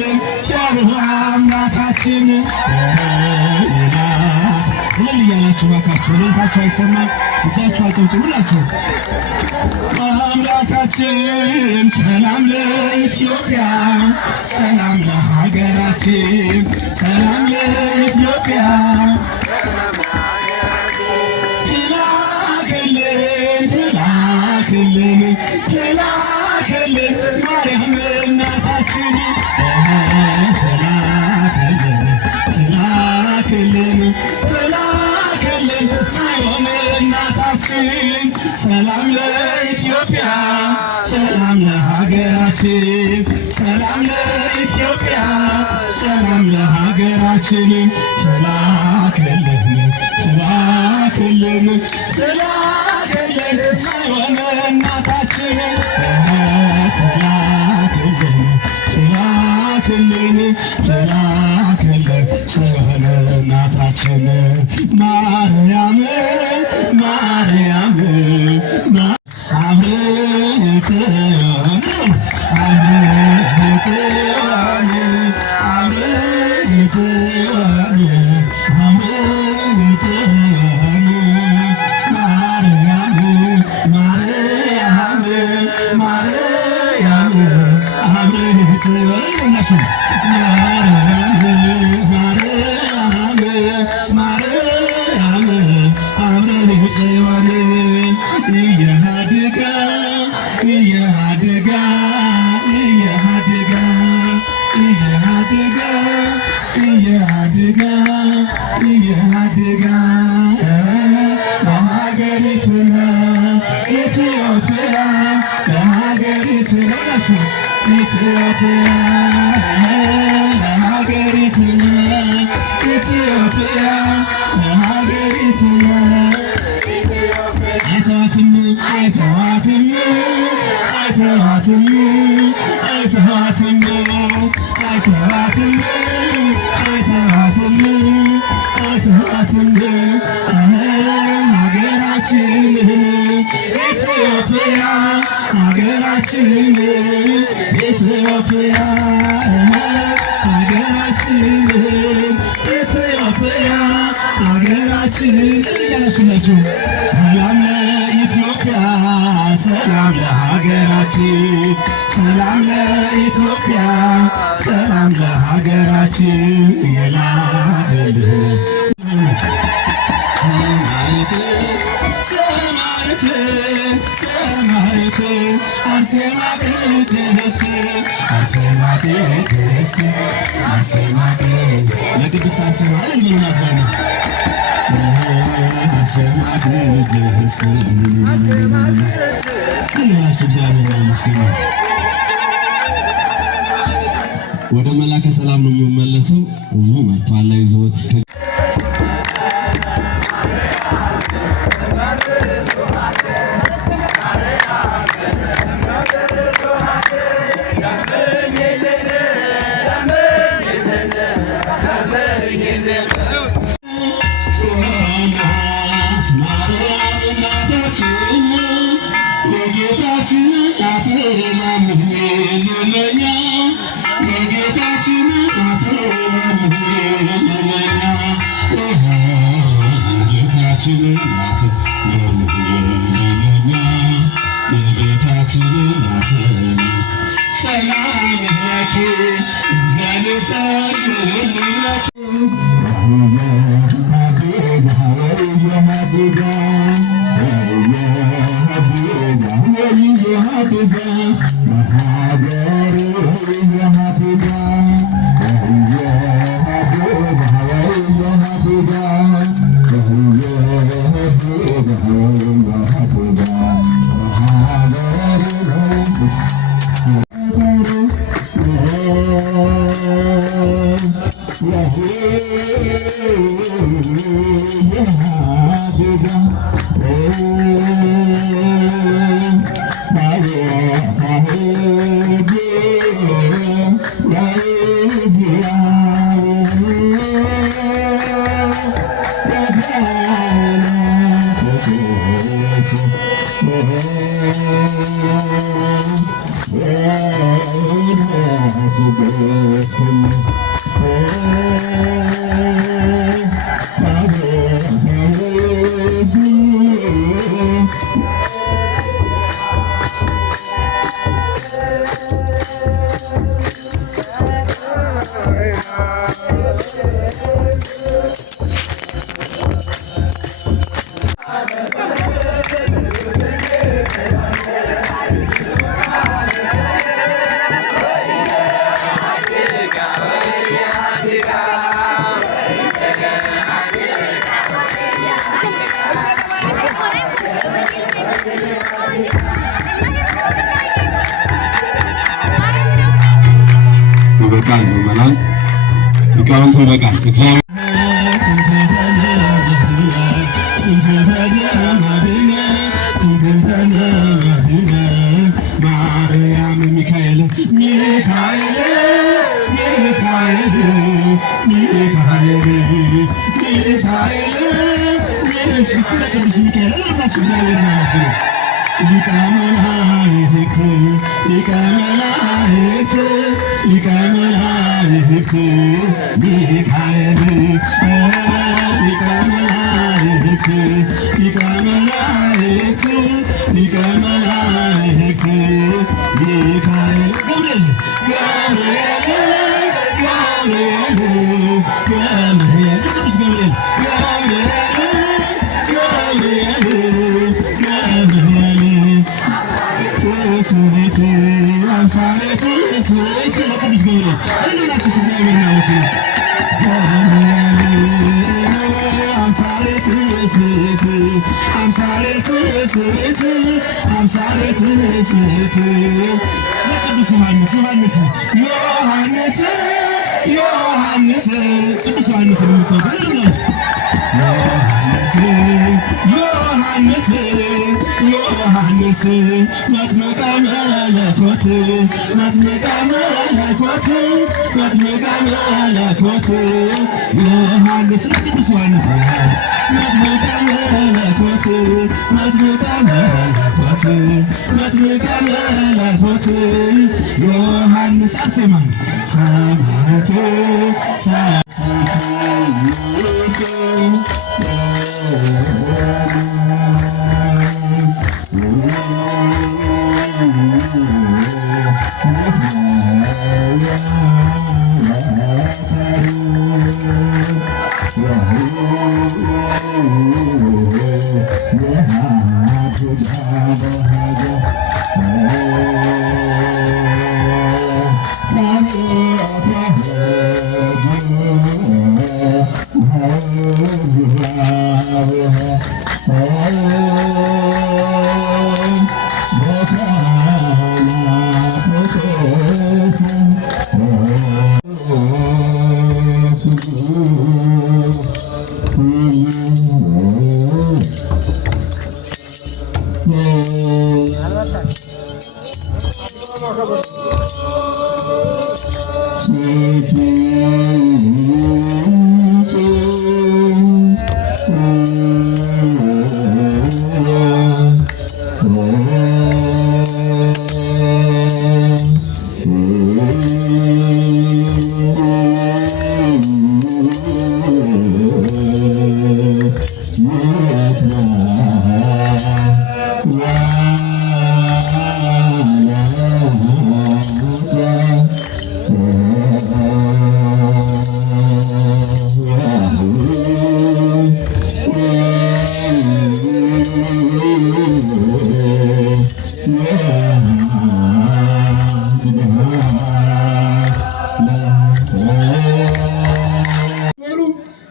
ይላክልን ቸሩ አምላካችን እልል እያላችሁ እባካችሁ እልልታችሁ አይሰማም። እጃችሁ አጨብጭቡ ሁላችሁ። አምላካችን ሰላም ለኢትዮጵያ ሰላም ለሀገራችን ሰላም ለኢትዮጵያ ትላክልን ማርያም እናታችን ትላክልን ጽዮን እናታችን ሰላም ለኢትዮጵያ ሰላም ለሀገራችን ሰላም ለኢትዮጵያ ሰላም ለሀገራችን ትላክልን ጽዮን እናታችን ትላክልን ጽዮን እናታችን ማርያም ሰላም ለኢትዮጵያ ሰላም ለሀገራችን ሰላም ለኢትዮጵያ ሰላም ለሀገራችን ይላክልን ሰማዕት አርሴማ ቅድስት ለቅድስት አርሴማ ልንብሉናት ነው አርሴማ ቅድስት ልላቸው እግዚአብሔር ይመስገን። ወደ መላከ ሰላም ነው የሚመለሰው። ህዝቡ መጥቷል ይዞት ይበቃል ምዕመናን፣ ሊቃውንቱ ይበቃል። ማርያም ሚካኤል ሚካኤል ሚካኤል ሚካኤል ሚካኤል ስለ ቅዱስ ሚካኤል ላላችሁ እግዚአብሔር ይመስገን። ሊቀ መላእክት ሊቀ መላእክት ሊቀ መላእክት ሚካኤል ሊቀ መላእክት ሊቀ መላእክት ሊቀ መላእክት ሚካኤል ገብርኤል ገብርኤል ገብርኤል ቅዱስ ገብርኤል ገብርኤል ትስብእት አምሳለ ትስብእት ለቅዱስ ገብርኤል ሁላችሁ እግዚአብሔር ይመስገን። አምሳለ ትስብእት አምሳለ ትስብእት አምሳለ ትስብእት ለቅዱስ ዮሐንስ ዮሐንስ ዮሐንስ ዮሐንስ ቅዱስ ዮሐንስ የምትወዱ ዮሐንስ ዮሐንስ ዮሐንስ መጥምቀ መለኮት መጥምቀ መለኮት መጥምቀ መለኮት ዮሐንስ ቅዱስ ዮሐንስ መጥምቀ መለኮት መጥምቀ መለኮት መጥምቀ መለኮት ዮሐንስ አርሴማ ሰማዕት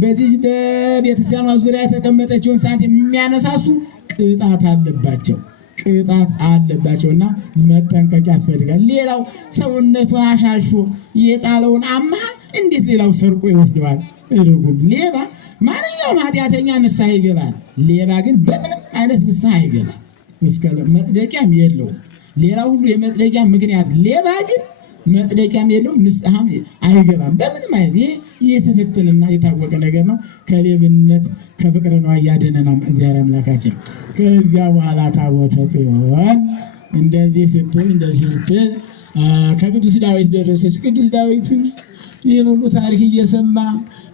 በዚህ በቤተክርስቲያኗ ዙሪያ የተቀመጠችውን ሳንቲም የሚያነሳሱ ቅጣት አለባቸውና መጠንቀቅ ያስፈልጋል። ሌላው ሰውነቱ አሻሾ የጣለውን አማ እንዴት ሌላው ሰርቆ ይወስደዋል? እርጉም ሌባ ማንኛውም ኃጢአተኛ ንስሐ ይገባል። ሌባ ግን በምንም አይነት ንስሐ አይገባም። እስከ መጽደቂያም የለውም። ሌላው ሁሉ የመጽደቂያ ምክንያት፣ ሌባ ግን መጽደቂያም የለውም፣ ንስሐም አይገባም በምንም አይነት። ይሄ የተፈተነና የታወቀ ነገር ነው። ከሌብነት ከፍቅር ነው ያደነና እግዚአብሔር አምላካችን። ከዚያ በኋላ ታቦተ ጽዮን እንደዚህ ስትል ከቅዱስ ዳዊት ደረሰች። ቅዱስ ዳዊትን ይህን ሁሉ ታሪክ እየሰማ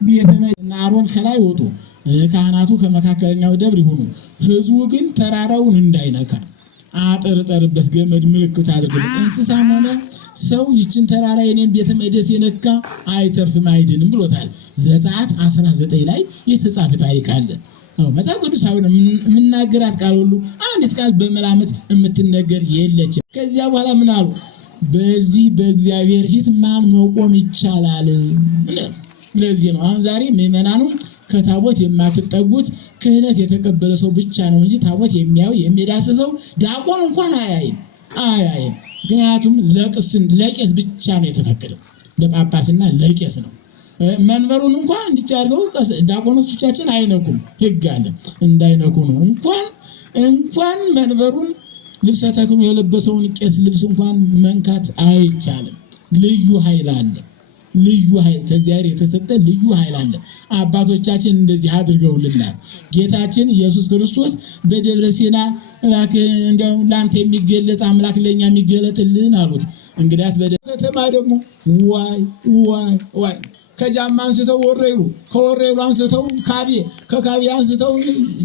ቤተ መቅደስና አሮን ከላይ ወጡ፣ ካህናቱ ከመካከለኛው ደብር ይሁኑ፣ ህዝቡ ግን ተራራውን እንዳይነካ አጥር ጠርበት ገመድ ምልክት አድርገው እንስሳም ሆነ ሰው ይችን ተራራ የኔን ቤተ መቅደስ የነካ አይተርፍም አይድንም ብሎታል። ዘጸአት 19 ላይ የተጻፈ ታሪክ አለ። መጽሐፍ ቅዱሳዊ ነው። የምናገራት ቃል ሁሉ አንዲት ቃል በመላመት የምትነገር የለችም። ከዚያ በኋላ ምን አሉ? በዚህ በእግዚአብሔር ፊት ማን መቆም ይቻላል? ለዚህ ነው አሁን ዛሬ ምዕመናኑ ከታቦት የማትጠጉት ክህነት የተቀበለ ሰው ብቻ ነው እንጂ ታቦት የሚያዩ የሚዳስሰው ዲያቆን እንኳን አያይም። ምክንያቱም ለቄስ ብቻ ነው የተፈቀደው፣ ለጳጳስና ለቄስ ነው። መንበሩን እንኳን እንዲቻርገው ዲያቆኖቻችን አይነኩም፣ ሕግ አለ እንዳይነኩ ነው። እንኳን መንበሩን ልብሰ ተክህኖ የለበሰውን ቄስ ልብስ እንኳን መንካት አይቻልም። ልዩ ኃይል አለ። ልዩ ኃይል ከእግዚአብሔር የተሰጠ ልዩ ኃይል አለ። አባቶቻችን እንደዚህ አድርገውልናል። ጌታችን ኢየሱስ ክርስቶስ በደብረ ሲና እንደው ላንተ የሚገለጥ አምላክ ለኛ የሚገለጥልን አሉት። እንግዲያስ ከተማ ደግሞ ዋይ ከጃማ አንስተው ወሬሉ፣ ከወሬሉ አንስተው ካቤ፣ ከካቤ አንስተው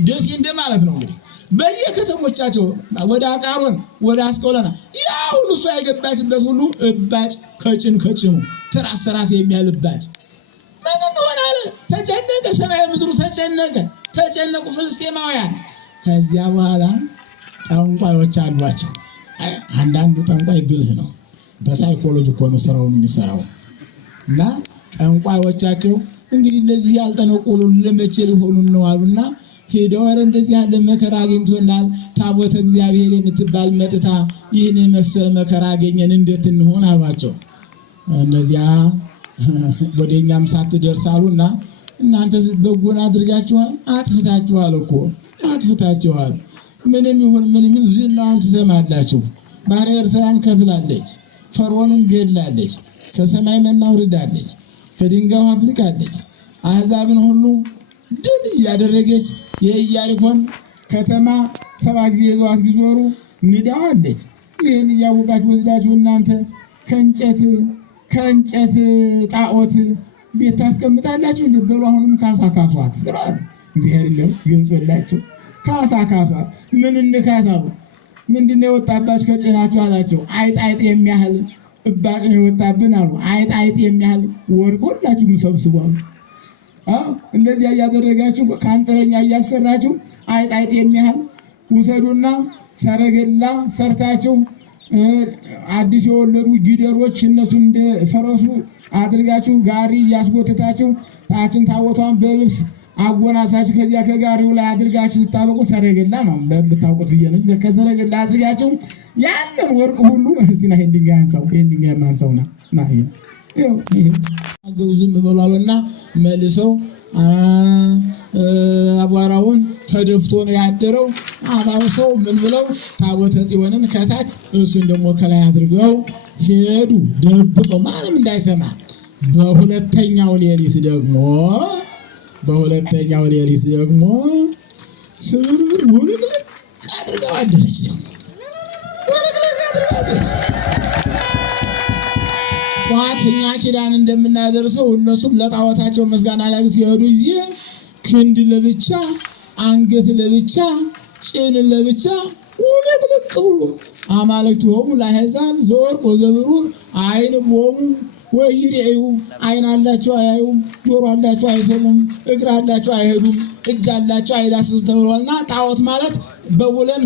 ደሴ እንደማለት ነው። እንግዲህ በየከተሞቻቸው ወደ አቃሮን ወደ አስቆለና ያው እሱ ያገባችበት ሁሉ እባጭ ከጭኑ ትራስ የሚያልባጭ ምን እንደሆነ አለ። ተጨነቀ፣ ሰማይ ምድሩ ተጨነቁ ፍልስጤማውያን። ከዚያ በኋላ ጠንቋዮች አሏቸው። አንዳንዱ ጠንቋይ ብልህ ነው፣ በሳይኮሎጂ እኮ ነው ስራውን የሚሰራው። እና ጠንቋዮቻቸው እንግዲህ ለዚህ ያልጠነቆሉ ለመቼ ሊሆኑ ነው አሉና ሄደው እንደዚህ ያለ መከራ አግኝቶናል፣ ታቦተ እግዚአብሔር የምትባል መጥታ ይህን መሰለ መከራ አገኘን፣ እንዴት እንሆን አሏቸው። እነዚያ ወደኛም ሳትደርሳሉና እናንተ በጎን አድርጋችኋል፣ አጥፍታችኋል። ምንም ይሁን ዝናዋን ትሰማላችሁ። ባህረ ኤርትራን ከፍላለች፣ ፈርዖንን ገድላለች፣ ከሰማይ መና አውርዳለች፣ ከድንጋይ አፍልቃለች፣ አሕዛብን ሁሉ ድል እያደረገች የኢያሪኮን ከተማ 7 ጊዜ ይዘዋት ቢዞሩ ንዳዋለች። ይህን እያወቃችሁ ወስዳችሁ እናንተ ከእንጨት ጣዖት ቤት ታስቀምጣላችሁ እንደበሉ አሁንም ካሳ ካሷት ብለዋል። እግዚአብሔር ገልጾላቸው ካሳ ካሷት። ምን እንካሳው? ምንድነው የወጣባችሁ ከጭናችሁ አላቸው። አይጥ የሚያህል እባጭ ነው የወጣብን አሉ። አይጥ የሚያህል ወርቅ ሁላችሁም ሰብስቧል። እንደዚህ እያደረጋችሁ ካንጥረኛ እያሰራችሁ አይጥ የሚያህል ውሰዱና ሰረገላ ሰርታችሁ አዲስ የወለዱ ጊደሮች እነሱ እንደ ፈረሱ አድርጋችሁ ጋሪ እያስጎተታችሁ ታችን ታቦቷን በልብስ አጎናሳችሁ ከዚያ ከጋሪው ላይ አድርጋችሁ ስታበቁ ሰረገላ ነው በምታውቁት ብየነች ከሰረገላ አድርጋችሁ ያንን ወርቅ ሁሉ እስቲና ይሄን ድንጋይ አንሳውና ይሄ ዝም ብሏልና መልሰው አቧራውን ተደፍቶ ነው ያደረው። አባውሰው ምን ብለው ታቦተ ጽዮንን ከታች እሱን ደግሞ ከላይ አድርገው ሄዱ፣ ደብቀው ማንም እንዳይሰማ። በሁለተኛው ሌሊት ደግሞ ስብርብር ውልቅልቅ አድርገው አደረች። ጠዋት እኛ ኪዳን እንደምናደርሰው እነሱም ለጣዖታቸው ምስጋና ላይ ሲሄዱ ጊዜ ክንድ ለብቻ፣ አንገት ለብቻ፣ ጭን ለብቻ ውልቅልቅ ብሎ አማልክቶሙ ለአሕዛብ ዘወርቅ ወዘብሩር አይንቦሙ ወይሬዩ አይን አላቸው አያዩም፣ ጆሮ አላቸው አይሰሙም፣ እግር አላቸው አይሄዱም፣ እጅ አላቸው አይዳስሱም ተብሏልና ጣዖት ማለት በቡለን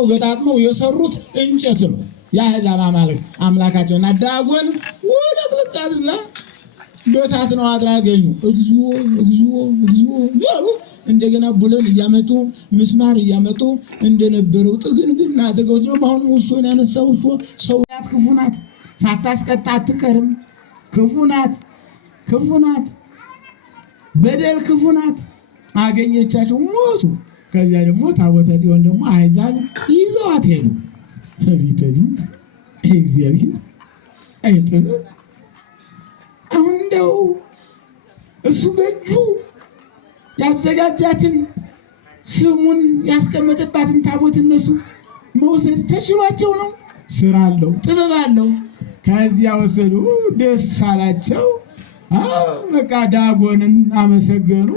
ገጣጥመው የሰሩት እንጨት ነው። የአሕዛብ አምላካቸውና ዳጎን ወለቅልቅ አድርጋ በታት ነው አድራገኙ። እግዚኦ ያሉ እንደገና ቡለን እያመጡ ምስማር እያመጡ እንደነበረው ጥግንግና አድርገው ነው። አሁን ውሾን ያነሳው ሰው ክፉ ናት፣ ሳታስቀጣ አትቀርም። ክፉ ናት፣ በደል ክፉ ናት። አገኘቻቸው፣ ሞቱ። ከዚያ ደግሞ ታቦተ ጽዮን ደግሞ አሕዛብ ይዘዋት ሄዱ። አቤት እግዚአብሔር አይጥም። አሁን እንደው እሱ በእጁ ያዘጋጃትን ስሙን ያስቀመጠባትን ታቦት እነሱ መውሰድ ተችሏቸው ነው። ስራ አለው፣ ጥበብ አለው። ከዚያ ወሰዱ፣ ደስ አላቸው። በቃ ዳጎንን አመሰገኑ።